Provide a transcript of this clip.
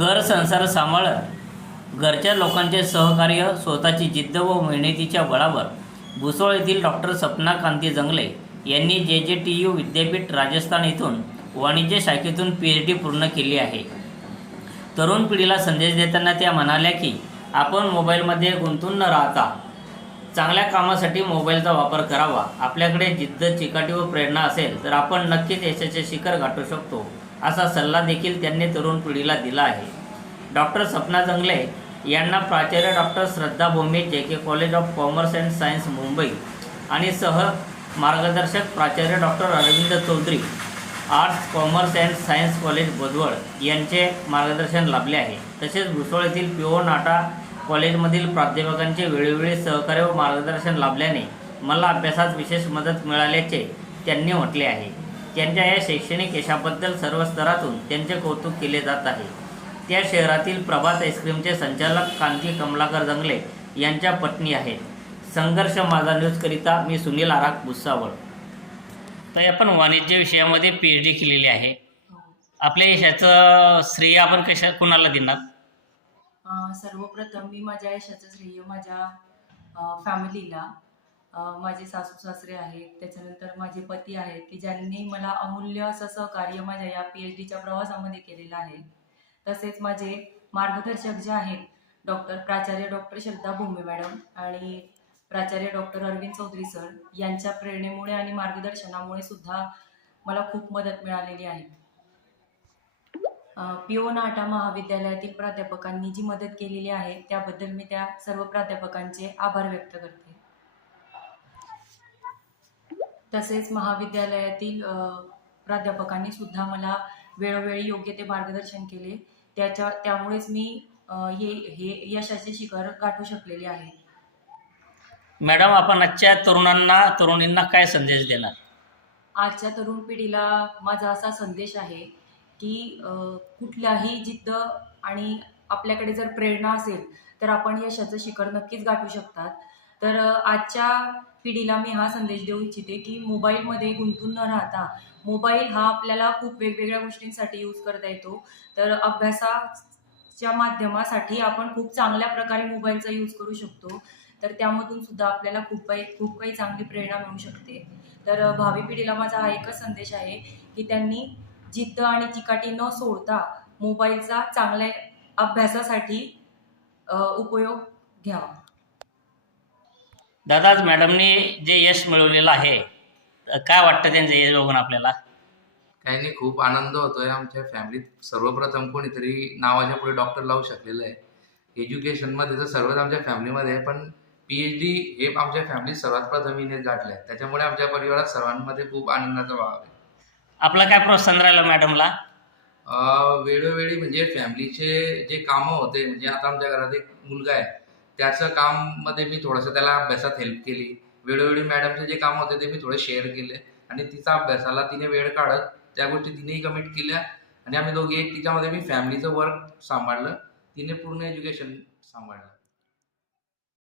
संसार सांभाळत घरच्या लोकांचे सहकार्य स्वतःची जिद्द व मेहनतीच्या बळावर भुसवळ येथील डॉक्टर सपना कांती जंगले यांनी जे जे टी यू विद्यापीठ राजस्थान येथून वाणिज्य शाखेतून पी एच डी पूर्ण केली आहे. तरुण पिढीला संदेश देताना त्या म्हणाल्या की आपण मोबाईलमध्ये गुंतून न राहता चांगल्या कामासाठी मोबाईलचा वापर करावा. आपल्याकडे जिद्द चिकाटी व प्रेरणा असेल तर आपण नक्कीच यशाचे शिखर गाठू शकतो असा सल्ला देखील त्यांनी तरुण पिढीला दिला आहे. डॉक्टर सपना जंगले यांना प्राचार्य doctor Shraddha Bhome J K college of commerce and science Mumbai आणि सह मार्गदर्शक प्राचार्य doctor Arvind Chaudhari arts commerce and science college Bodwad यांचे मार्गदर्शन लाभले आहे. तसेच भुसवळ येथील पिओ नाटा कॉलेजमधील प्राध्यापकांचे वेळोवेळी सहकार्य व मार्गदर्शन लाभल्याने मला अभ्यासात विशेष मदत मिळाल्याचे त्यांनी म्हटले आहे. त्यांच्या या शैक्षणिक यशाबद्दल सर्व स्तरातून त्यांचे कौतुक केले जात आहे. त्या शहरातील प्रभात आईस्क्रीमचे संचालक कांती कमलाकर जंगले यांच्या पत्नी आहेत. संघर्ष माझा न्यूजकरिता मी सुनील आराक भुसावळ. तर आपण वाणिज्य विषयामध्ये पी एच डी केलेली आहे. आपल्या यशाचं श्रेय आपण कशा कुणाला देणार? सर्वप्रथम मी माझ्या यशाचं श्रेय माझ्या फॅमिलीला माझे सासू सासरे आहेत त्याच्यानंतर माझे पती आहेत की ज्यांनी मला अमूल्य असं सहकार्य माझ्या या पी एच डीच्या प्रवासामध्ये केलेलं आहे. तसेच माझे मार्गदर्शक जे आहेत डॉक्टर प्राचार्य डॉक्टर श्रद्धा भोमे मॅडम आणि प्राचार्य डॉक्टर अरविंद चौधरी सर यांच्या प्रेरणेमुळे आणि मार्गदर्शनामुळे सुद्धा मला खूप मदत मिळालेली आहे. पिओ नाटा महाविद्यालयातील प्राध्यापकांनी जी मदत केलेली आहे त्याबद्दल मी त्या सर्व प्राध्यापकांचे आभार व्यक्त करते. तसेच महाविद्यालयातील प्राध्यापकांनी सुद्धा मला वेळोवेळी योग्य ते मार्गदर्शन केले. त्याच्या त्यामुळेच मी हे हे यशाचे शिखर गाठू शकलेले आहे. मॅडम आपण आजच्या तरुणांना तरुणींना काय संदेश देणार? आजच्या तरुण पिढीला माझा असा संदेश आहे की कुठल्याही जिद्द आणि आपल्याकडे जर प्रेरणा असेल तर आपण यशाचं शिखर नक्कीच गाठू शकतात. तर आजच्या पिढीला मी हा संदेश देऊ इच्छिते की मोबाईलमध्ये गुंतून न राहता मोबाईल हा आपल्याला खूप वेगवेगळ्या गोष्टींसाठी यूज करता येतो. तर अभ्यासाच्या माध्यमासाठी आपण खूप चांगल्या प्रकारे मोबाईलचा यूज करू शकतो. तर त्यामधून सुद्धा आपल्याला खूप काही खूप काही चांगली प्रेरणा मिळू शकते. तर भावी पिढीला माझा हा एकच संदेश आहे की त्यांनी जिद्द आणि चिकाटी न सोडता मोबाईलचा चांगल्या अभ्यासासाठी उपयोग घ्यावा. दादा आज मॅडमनी जे यश मिळवलेलं आहे काय वाटतं त्यांचं यश बघून आपल्याला? काही नाही खूप आनंद होतोय आमच्या फॅमिलीत सर्वप्रथम कोणीतरी नावाच्या पुढे डॉक्टर लावू शकलेलं आहे. एज्युकेशनमध्ये तर सर्वच आमच्या फॅमिलीमध्ये आहे पण पी एच डी हे आमच्या फॅमिलीत सर्वात प्रथम गाठलं आहे त्याच्यामुळे आमच्या परिवारात सर्वांमध्ये खूप आनंदाचा भाव आहे. आपला काय प्रोत्साहन राहिला मॅडमला? अं, वेळोवेळी म्हणजे फॅमिलीचे जे कामं होते म्हणजे आता आमच्या घरात एक मुलगा आहे त्याचं काममध्ये मी थोडंसं त्याला अभ्यासात हेल्प केली. वेळोवेळी मॅडमचे जे काम होते ते मी थोडे शेअर केले आणि तिचा अभ्यासाला तिने वेळ काढत त्या गोष्टी तिनेही कमिट केल्या आणि आम्ही दोघे एक तिच्यामध्ये मी फॅमिलीचं वर्क सांभाळलं. तिने पूर्ण एज्युकेशन सांभाळलं.